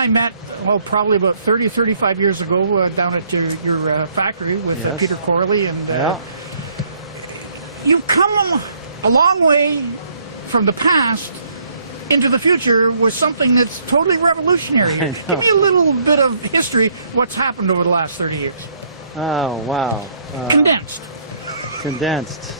I met, well, probably about 30, 35 years ago down at your factory with Yes. Peter Corley. And Yeah. you've come a long way from the past into the future with something that's totally revolutionary. I know. Give me a little bit of history, what's happened over the last 30 years. Oh, wow. Condensed. Condensed.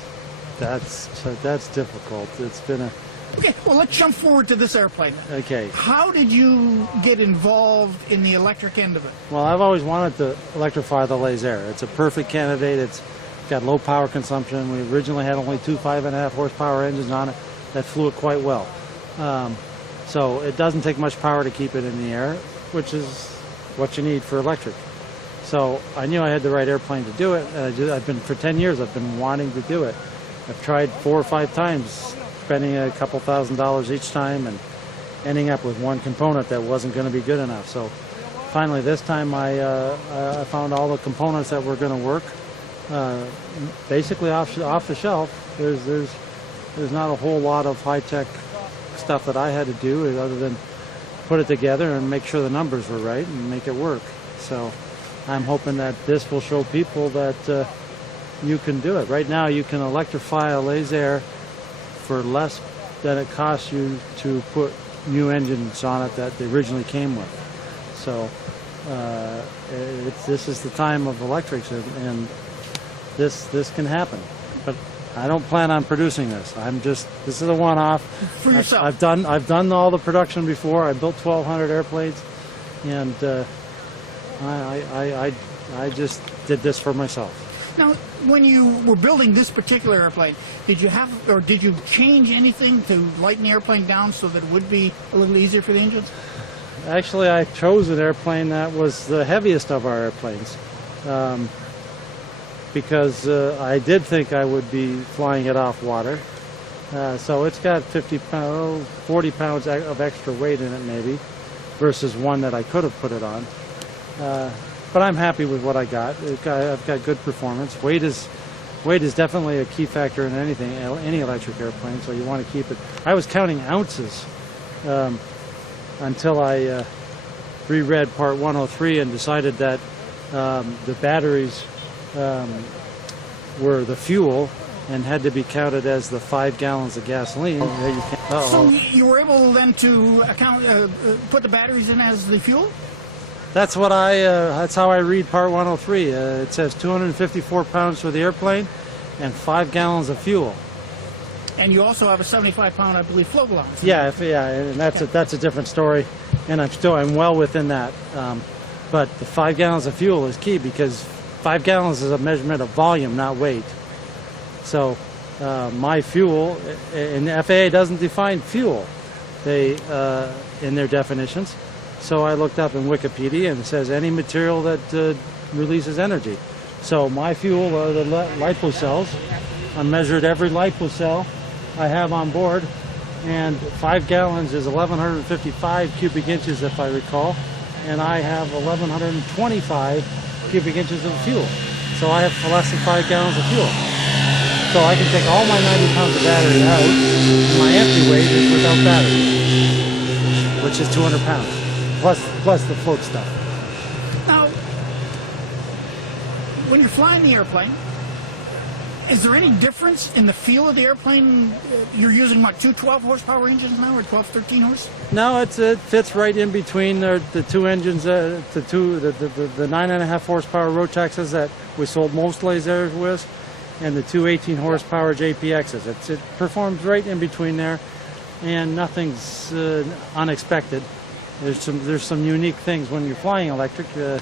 That's difficult. It's been a... Okay, well, let's jump forward to this airplane. Okay. How did you get involved in the electric end of it? Well, I've always wanted to electrify the Laser. It's a perfect candidate. It's got low power consumption. We originally had only two 5.5 horsepower engines on it that flew it quite well. So it doesn't take much power to keep it in the air, which is what you need for electric. So I knew I had the right airplane to do it, and I've been, for 10 years, I've been wanting to do it. I've tried 4 or 5 times, spending a couple $1,000s each time and ending up with one component that wasn't going to be good enough. So finally this time I found all the components that were going to work. Basically off the shelf. There's not a whole lot of high-tech stuff that I had to do other than put it together and make sure the numbers were right and make it work. So I'm hoping that this will show people that you can do it. Right now you can electrify a Laser for less than it costs you to put new engines on it that they originally came with. So this is the time of electrics, and this can happen. But I don't plan on producing this. This is a one-off. For yourself? I've done all the production before. I built 1,200 airplanes, and I just did this for myself. Now, when you were building this particular airplane, did you change anything to lighten the airplane down so that it would be a little easier for the engines? Actually, I chose an airplane that was the heaviest of our airplanes, because I did think I would be flying it off water. So it's got 40 pounds of extra weight in it maybe, versus one that I could have put it on. But I'm happy with what I got. I've got good performance. Weight is definitely a key factor in any electric airplane, so you want to keep it. I was counting ounces until I reread Part 103 and decided that the batteries were the fuel and had to be counted as the 5 gallons of gasoline. So you were able then to put the batteries in as the fuel? That's how I read Part 103. It says 254 pounds for the airplane and 5 gallons of fuel. And you also have a 75-pound, I believe, float allowance. Yeah, and that's a different story, and I'm well within that. But the 5 gallons of fuel is key, because 5 gallons is a measurement of volume, not weight. So my fuel, and the FAA doesn't define fuel in their definitions. So I looked up in Wikipedia, and it says any material that releases energy. So my fuel are the LiPo cells. I measured every LiPo cell I have on board, and 5 gallons is 1,155 cubic inches, if I recall, and I have 1,125 cubic inches of fuel. So I have less than 5 gallons of fuel. So I can take all my 90 pounds of battery out, and my empty weight is without battery, which is 200 pounds. Plus the float stuff. Now, when you're flying the airplane, is there any difference in the feel of the airplane? You're using, what, two 12-horsepower engines now, or 12, 13 horse? No, it fits right in between the two engines, the 9.5 horsepower Rotaxes that we sold most Lasers with, and the two 18 horsepower JPXs. It performs right in between there, and nothing's unexpected. There's some unique things when you're flying electric. You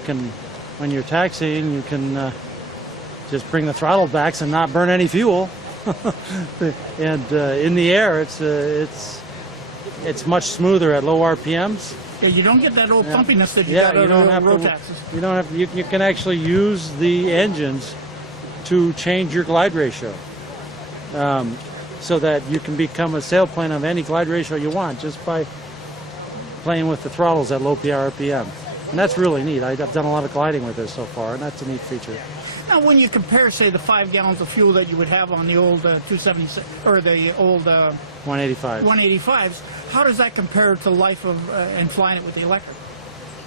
can, when you're taxiing, you can just bring the throttle back and not burn any fuel. And in the air, it's much smoother at low RPMs. Yeah, you don't get that old pumpiness that you got out of the Rotaxes. You don't have. You can actually use the engines to change your glide ratio, so that you can become a sailplane of any glide ratio you want just by playing with the throttles at low RPM. And that's really neat. I've done a lot of gliding with this so far, and that's a neat feature. Now, when you compare, say, the 5 gallons of fuel that you would have on the old 276 or the old 185. 185s, how does that compare to life of and flying it with the electric?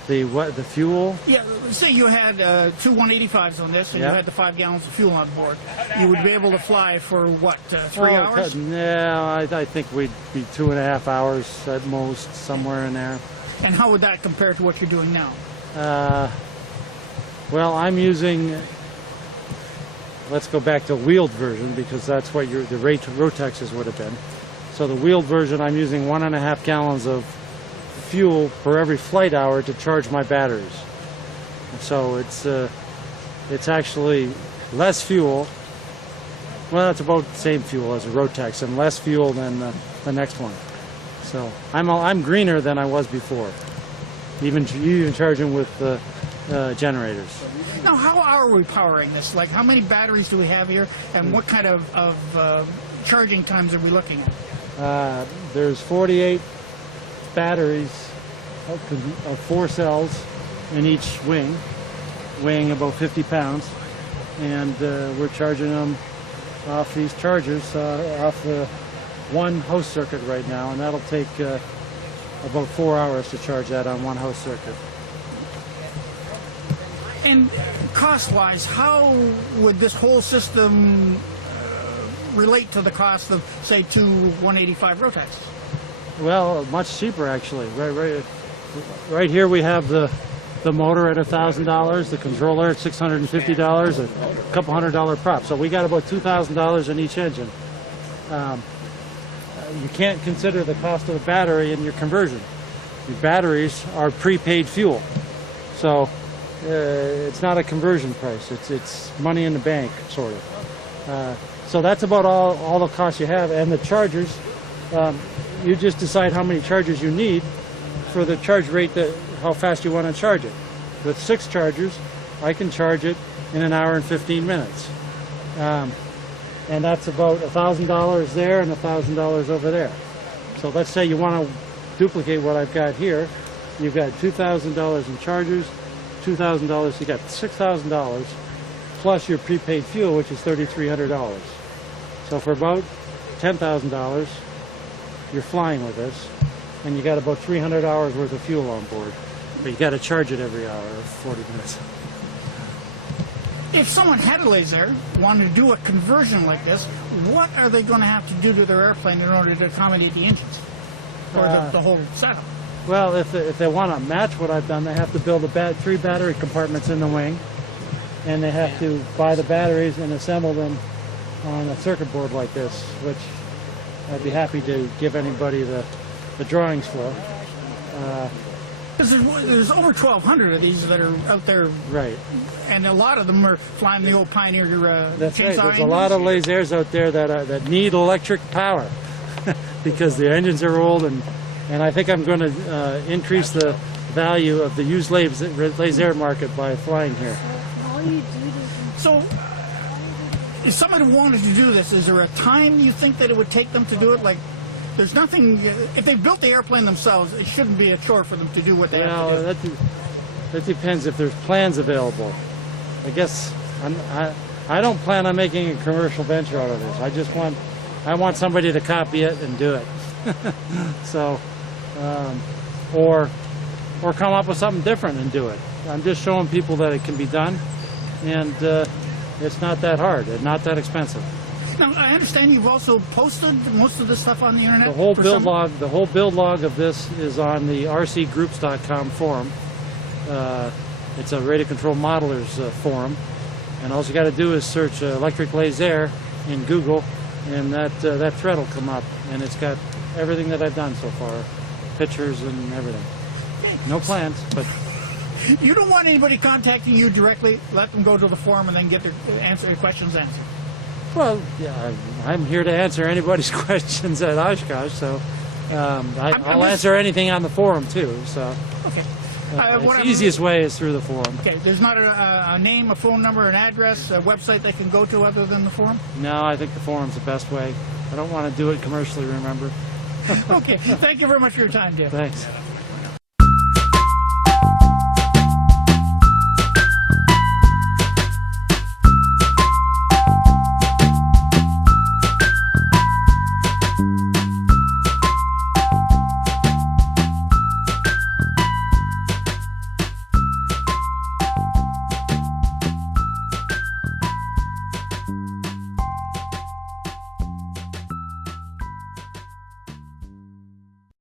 The what? The fuel? Yeah, say you had 2 185s on this, and Yeah. you had the 5 gallons of fuel on board. You would be able to fly for what, 3 hours? Yeah, I think we'd be 2.5 hours at most, somewhere in there. And how would that compare to what you're doing now? Well, I'm using. Let's go back to wheeled version because that's what the Rotexes would have been. So the wheeled version, I'm using 1.5 gallons of fuel per every flight hour to charge my batteries. So it's actually less fuel. Well, it's about the same fuel as a Rotex and less fuel than the next one. So I'm greener than I was before. Even charging with generators. Now, how are we powering this? Like, how many batteries do we have here, and what kind of charging times are we looking at? There's 48 batteries of 4 cells in each wing, weighing about 50 pounds, and we're charging them off these chargers, off the one host circuit right now, and that'll take about 4 hours to charge that on one host circuit. And cost-wise, how would this whole system relate to the cost of, say, 2 185 Rotexes? Well, much cheaper actually. Right here we have the motor at $1,000, the controller at $650, a couple $100 prop. So we got about $2,000 in each engine. You can't consider the cost of the battery in your conversion. Your batteries are prepaid fuel, so it's not a conversion price. It's money in the bank, sort of. So that's about all the costs you have, and the chargers. You just decide how many chargers you need for the charge rate, how fast you want to charge it. With 6 chargers, I can charge it in an hour and 15 minutes. And that's about $1,000 there and $1,000 over there. So let's say you want to duplicate what I've got here. You've got $2,000 in chargers, $2,000, you got $6,000 plus your prepaid fuel, which is $3,300. So for about $10,000, you're flying with this, and you got about 300 hours worth of fuel on board. But you got to charge it every hour, 40 minutes. If someone had a laser, wanted to do a conversion like this, what are they going to have to do to their airplane in order to accommodate the engines? Or the whole setup? Well, if they want to match what I've done, they have to build 3 battery compartments in the wing, and they have to buy the batteries and assemble them on a circuit board like this, which I'd be happy to give anybody the drawings for. Because there's over 1,200 of these that are out there, Right. and a lot of them are flying the old Pioneer That's right. chainsaw There's a lot of engines. lasers out there that need electric power because the engines are old, and I think I'm going to increase the value of the used laser market by flying here. So, if somebody wanted to do this, is there a time you think that it would take them to do it? Like, there's nothing, if they built the airplane themselves, it shouldn't be a chore for them to do what they have to do. That depends if there's plans available. I guess I don't plan on making a commercial venture out of this. I want somebody to copy it and do it. So, or come up with something different and do it. I'm just showing people that it can be done, and it's not that hard and not that expensive. Now, I understand you've also posted most of this stuff on the internet. The whole for build some- log, the whole build log of this is on the rcgroups.com forum. It's a radio control modelers forum, and all you got to do is search electric laser in Google, and that thread will come up, and it's got everything that I've done so far, pictures and everything. No plans, but You don't want anybody contacting you directly. Let them go to the forum and then get their questions answered. well, yeah, I'm here to answer anybody's questions at Oshkosh, so I'll answer anything on the forum too. So Okay. the easiest way is through the forum. Okay, there's not a name, a phone number, an address, a website they can go to other than the forum? No, I think the forum's the best way. I don't want to do it commercially, remember? Okay, thank you very much for your time, Jim. Thanks.